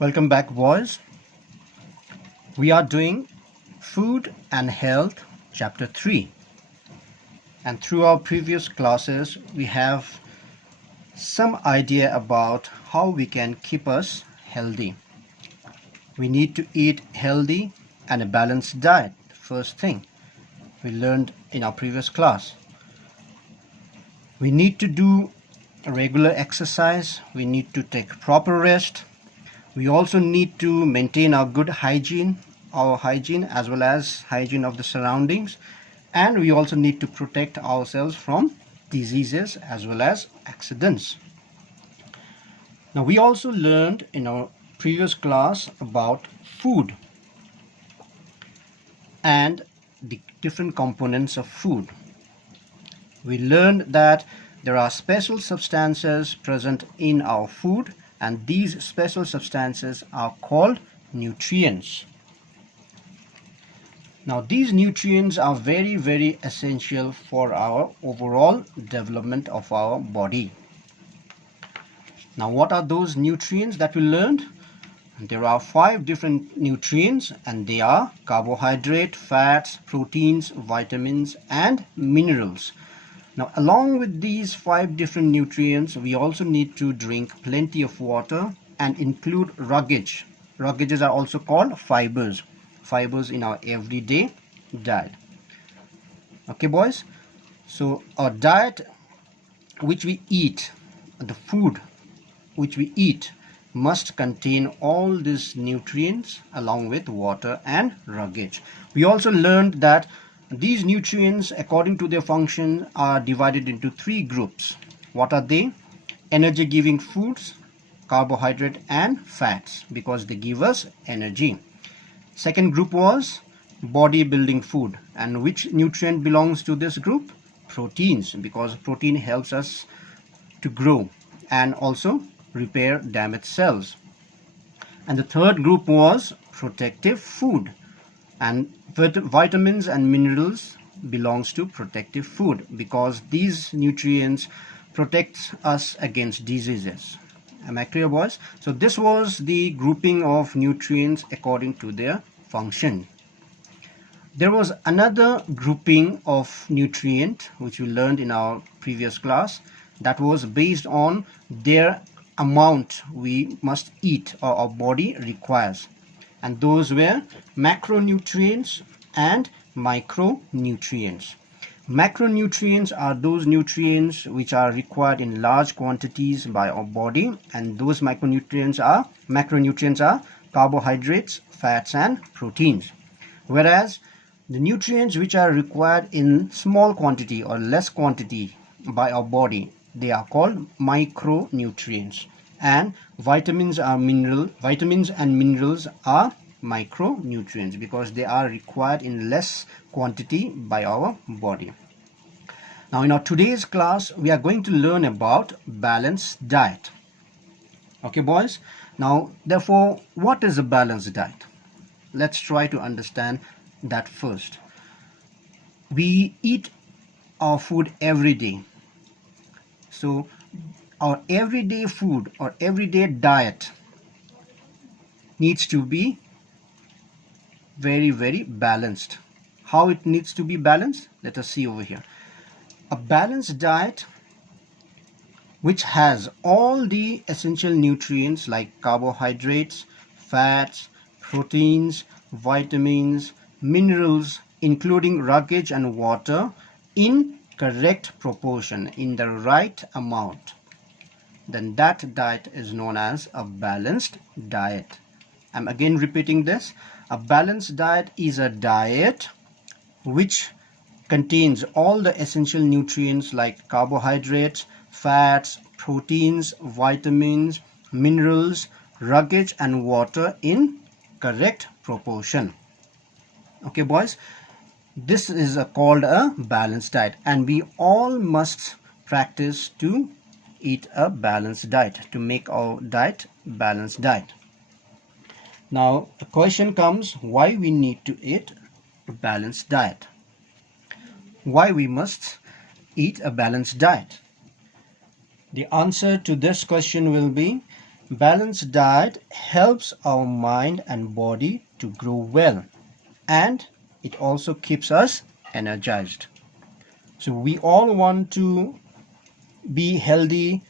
Welcome back, boys. We are doing Food and Health, Chapter 3. And through our previous classes, we have some idea about how we can keep us healthy. We need to eat healthy and a balanced diet. First thing we learned in our previous class. We need to do regular exercise. We need to take proper rest. We also need to maintain our good hygiene, as well as hygiene of the surroundings, and we also need to protect ourselves from diseases as well as accidents. Now, we also learned in our previous class about food and the different components of food. We learned that there are special substances present in our food, and these special substances are called nutrients. Now, these nutrients are very essential for our overall development of our body. Now, what are those nutrients that we learned? There are 5 different nutrients, and they are carbohydrate, fats, proteins, vitamins, and minerals. Now, along with these 5 different nutrients, we also need to drink plenty of water and include ruggages. Ruggages are also called fibers in our everyday diet. Okay, boys? So, our diet which we eat, the food which we eat, must contain all these nutrients along with water and ruggage. We also learned that these nutrients, according to their function, are divided into 3 groups. What are they? Energy giving foods, carbohydrate, and fats, because they give us energy. Second group was body building food, and which nutrient belongs to this group? Proteins, because protein helps us to grow and also repair damaged cells. And the third group was protective food, and vitamins and minerals belongs to protective food, because these nutrients protect us against diseases. Am I clear, boys? So this was the grouping of nutrients according to their function. There was another grouping of nutrient which we learned in our previous class, that was based on their amount we must eat or our body requires, and those were macronutrients and micronutrients. Macronutrients are those nutrients which are required in large quantities by our body, and those macronutrients are carbohydrates, fats, and proteins. Whereas the nutrients which are required in small quantity or less quantity by our body, they are called micronutrients. And vitamins and minerals are micronutrients, because they are required in less quantity by our body. Now, in our today's class, we are going to learn about balanced diet. Okay, boys? Now, therefore, what is a balanced diet? Let's try to understand that first. We eat our food every day. So, our everyday food or everyday diet needs to be very balanced. How it needs to be balanced? Let us see over here. A balanced diet which has all the essential nutrients like carbohydrates, fats, proteins, vitamins, minerals, including ruggage and water, in correct proportion, in the right amount, then that diet is known as a balanced diet. I'm again repeating this. A balanced diet is a diet which contains all the essential nutrients like carbohydrates, fats, proteins, vitamins, minerals, ruggage, and water in correct proportion. Okay, boys? This is called a balanced diet, and we all must practice to eat a balanced diet, to make our diet balanced diet. Now, the question comes, why we need to eat a balanced diet? Why we must eat a balanced diet? The answer to this question will be, Balanced diet helps our mind and body to grow well, and it also keeps us energized. So we all want to be healthy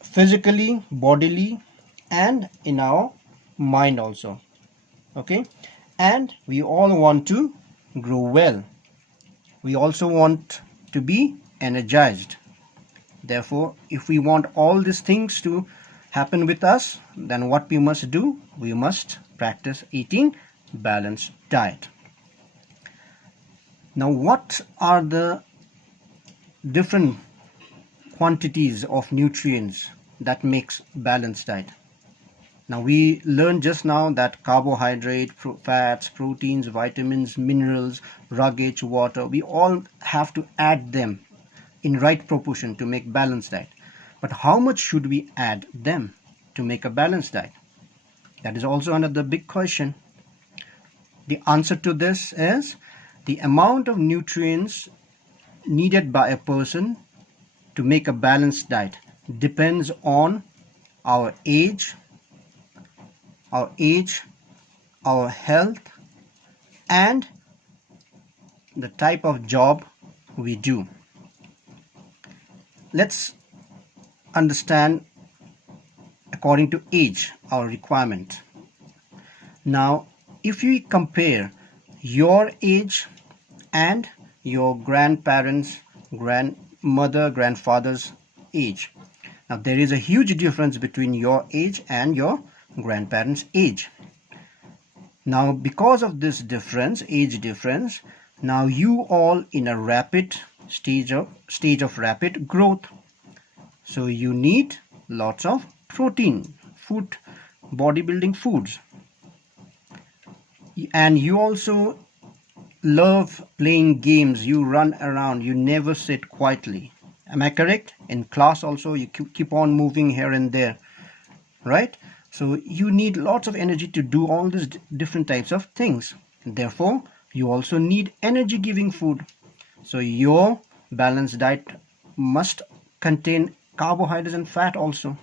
physically, bodily, and in our mind also. Okay, and we all want to grow well. We also want to be energized. Therefore, if we want all these things to happen with us, then what we must do? We must practice eating balanced diet. Now, what are the different quantities of nutrients that makes balanced diet? Now, we learned just now that carbohydrate, fats, proteins, vitamins, minerals, rugged water, we all have to add them in right proportion to make balanced diet. But how much should we add them to make a balanced diet? That is also another big question. The answer to this is the amount of nutrients needed by a person to make a balanced diet depends on our age, our health, and the type of job we do. Let's understand according to age our requirement. Now, if we compare your age and your grandparents, grandmother, grandfather's age, now there is a huge difference between your age and your grandparents' age. Now, because of this difference, age difference, now you all in a rapid stage of rapid growth. So you need lots of protein, food, bodybuilding foods. And you also love playing games. You run around, you never sit quietly. Am I correct? In class also, you keep on moving here and there, right? So you need lots of energy to do all these different types of things. Therefore, you also need energy giving food. So your balanced diet must contain carbohydrates and fat also.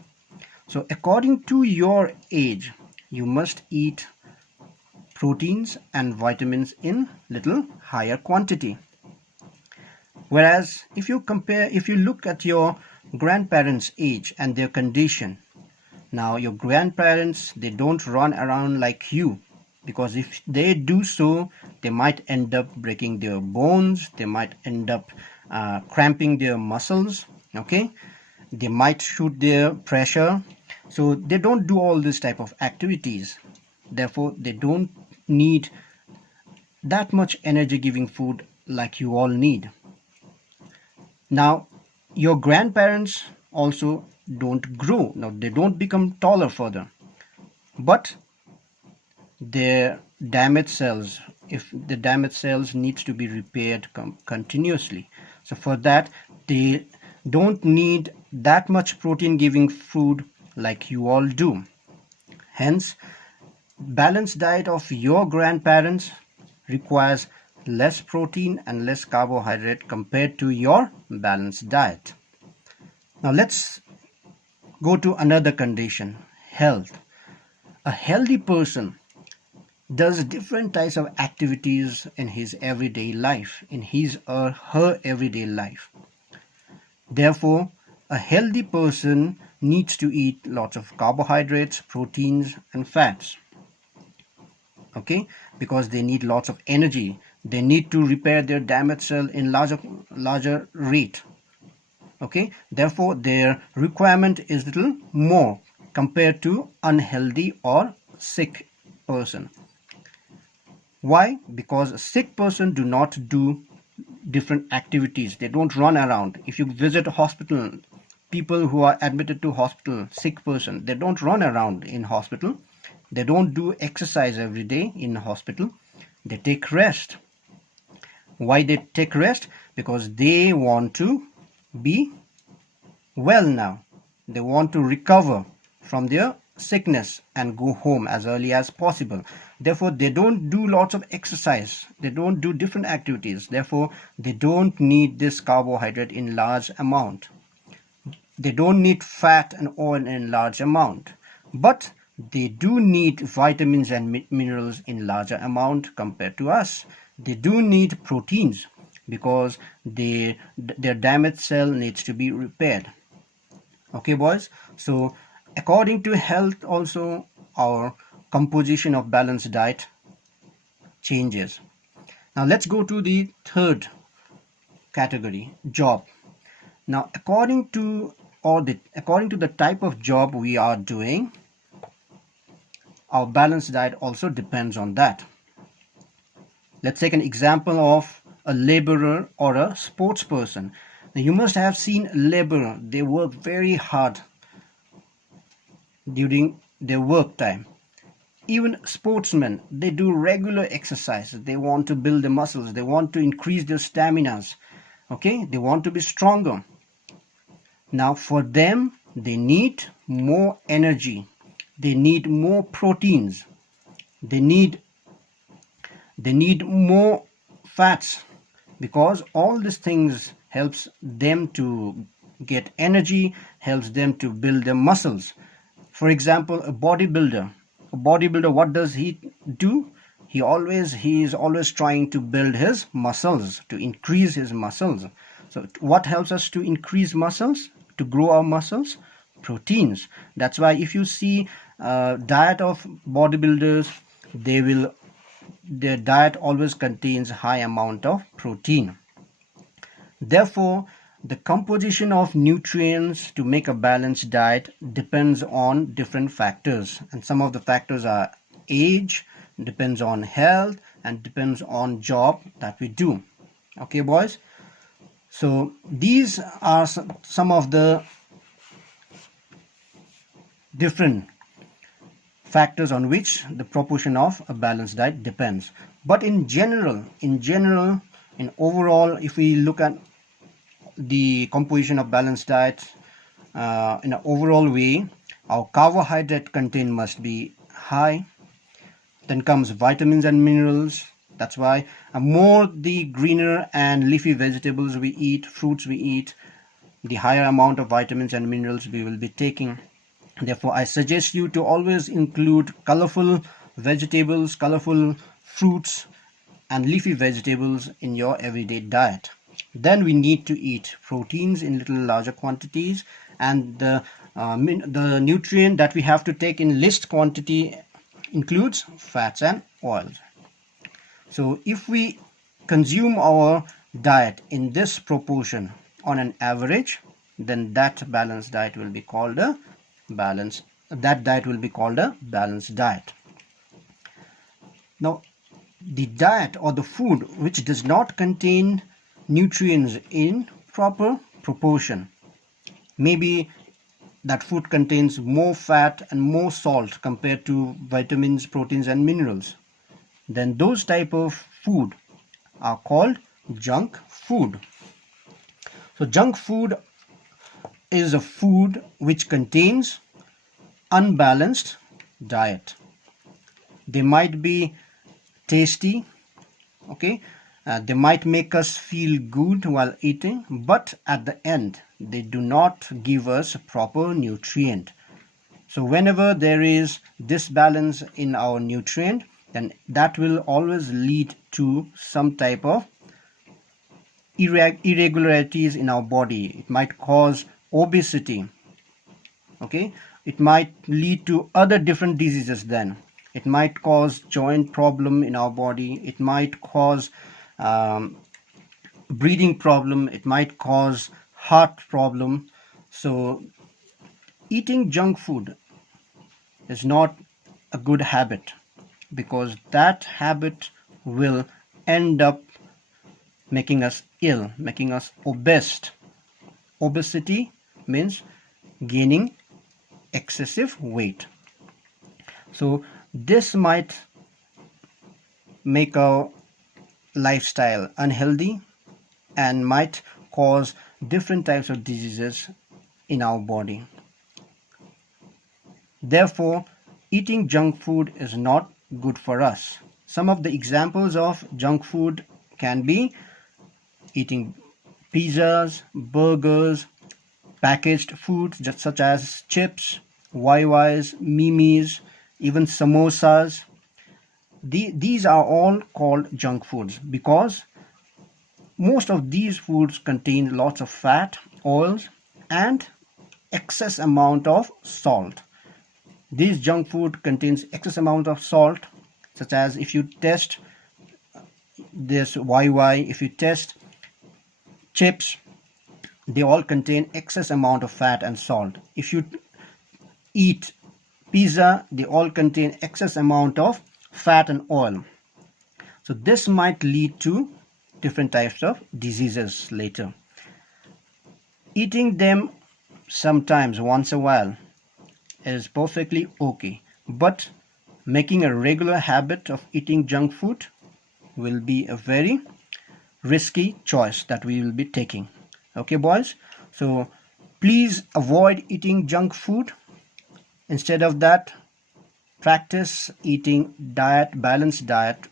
So according to your age, you must eat proteins and vitamins in little higher quantity. Whereas if you look at your grandparents' age and their condition, now your grandparents, they don't run around like you, because if they do so, they might end up breaking their bones, they might end up cramping their muscles, okay? They might shoot their pressure. So they don't do all this type of activities. Therefore, they don't need that much energy giving food like you all need. Now, your grandparents also don't grow. Now, they don't become taller further. But their damaged cells, if the damaged cells needs to be repaired continuously. So for that, they don't need that much protein giving food like you all do. Hence, balanced diet of your grandparents requires less protein and less carbohydrate compared to your balanced diet. Now let's go to another condition, health. A healthy person does different types of activities in his everyday life, in his or her everyday life. Therefore, a healthy person needs to eat lots of carbohydrates, proteins, and fats. Okay, because they need lots of energy. They need to repair their damaged cell in larger rate. Okay, therefore their requirement is little more compared to unhealthy or sick person. Why? Because a sick person do not do different activities. They don't run around. If you visit a hospital, people who are admitted to hospital, sick person, they don't run around in hospital. They don't do exercise every day in hospital. They take rest. Why they take rest? Because they want to be well now. They want to recover from their sickness and go home as early as possible. Therefore, they don't do lots of exercise. They don't do different activities. Therefore, they don't need this carbohydrate in large amount. They don't need fat and oil in large amount, but they do need vitamins and minerals in larger amount compared to us. They do need proteins because their damaged cell needs to be repaired. Okay, boys. So according to health also, our composition of balanced diet changes. Now let's go to the third category, job. Now according to the type of job we are doing, our balanced diet also depends on that. Let's take an example of a laborer or a sports person. Now you must have seen a laborer. They work very hard during their work time. Even sportsmen, they do regular exercises. They want to build their muscles. They want to increase their staminas. Okay, they want to be stronger. Now for them, they need more energy. They need more proteins. They need more fats, because all these things helps them to get energy, helps them to build their muscles. For example, a bodybuilder, what does he do? He is always trying to build his muscles, to increase his muscles. So what helps us to increase muscles, to grow our muscles? Proteins. That's why if you see diet of bodybuilders, their diet always contains high amount of protein. Therefore, the composition of nutrients to make a balanced diet depends on different factors, and some of the factors are age, depends on health, and depends on job that we do. Okay, boys. So these are some of the different factors on which the proportion of a balanced diet depends. But in overall, if we look at the composition of balanced diet in an overall way, our carbohydrate content must be high. Then comes vitamins and minerals. That's why more the greener and leafy vegetables we eat, fruits we eat, the higher amount of vitamins and minerals we will be taking. Therefore, I suggest you to always include colorful vegetables, colorful fruits and leafy vegetables in your everyday diet. Then we need to eat proteins in little larger quantities, and the nutrient that we have to take in least quantity includes fats and oils. So if we consume our diet in this proportion on an average, then that balanced diet will be called a balanced diet. Now, the diet or the food which does not contain nutrients in proper proportion, maybe that food contains more fat and more salt compared to vitamins, proteins and minerals, then those type of food are called junk food. So junk food is a food which contains unbalanced diet. They might be tasty, okay, they might make us feel good while eating, but at the end they do not give us proper nutrient. So whenever there is disbalance in our nutrient, then that will always lead to some type of irregularities in our body. It might cause obesity, okay, it might lead to other different diseases. Then it might cause joint problem in our body, it might cause breathing problem, it might cause heart problem. So eating junk food is not a good habit, because that habit will end up making us ill, making us obese. Obesity means gaining excessive weight. So this might make our lifestyle unhealthy and might cause different types of diseases in our body. Therefore, eating junk food is not good for us. Some of the examples of junk food can be eating pizzas, burgers, packaged foods such as chips, YYs, mimis, even samosas. These are all called junk foods because most of these foods contain lots of fat, oils, and excess amount of salt. This junk food contains excess amount of salt, such as if you test this YY, if you test chips, they all contain excess amount of fat and salt. If you eat pizza, they all contain excess amount of fat and oil. So this might lead to different types of diseases later. Eating them sometimes once a while is perfectly okay, but making a regular habit of eating junk food will be a very risky choice that we will be taking. Okay, boys, so please avoid eating junk food. Instead of that, practice eating balanced diet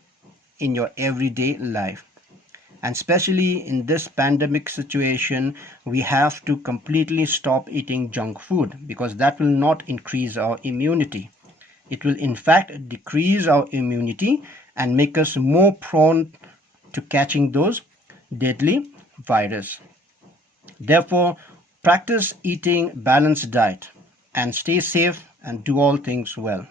in your everyday life. And especially in this pandemic situation, we have to completely stop eating junk food because that will not increase our immunity. It will in fact decrease our immunity and make us more prone to catching those deadly viruses. Therefore, practice eating balanced diet and stay safe and do all things well.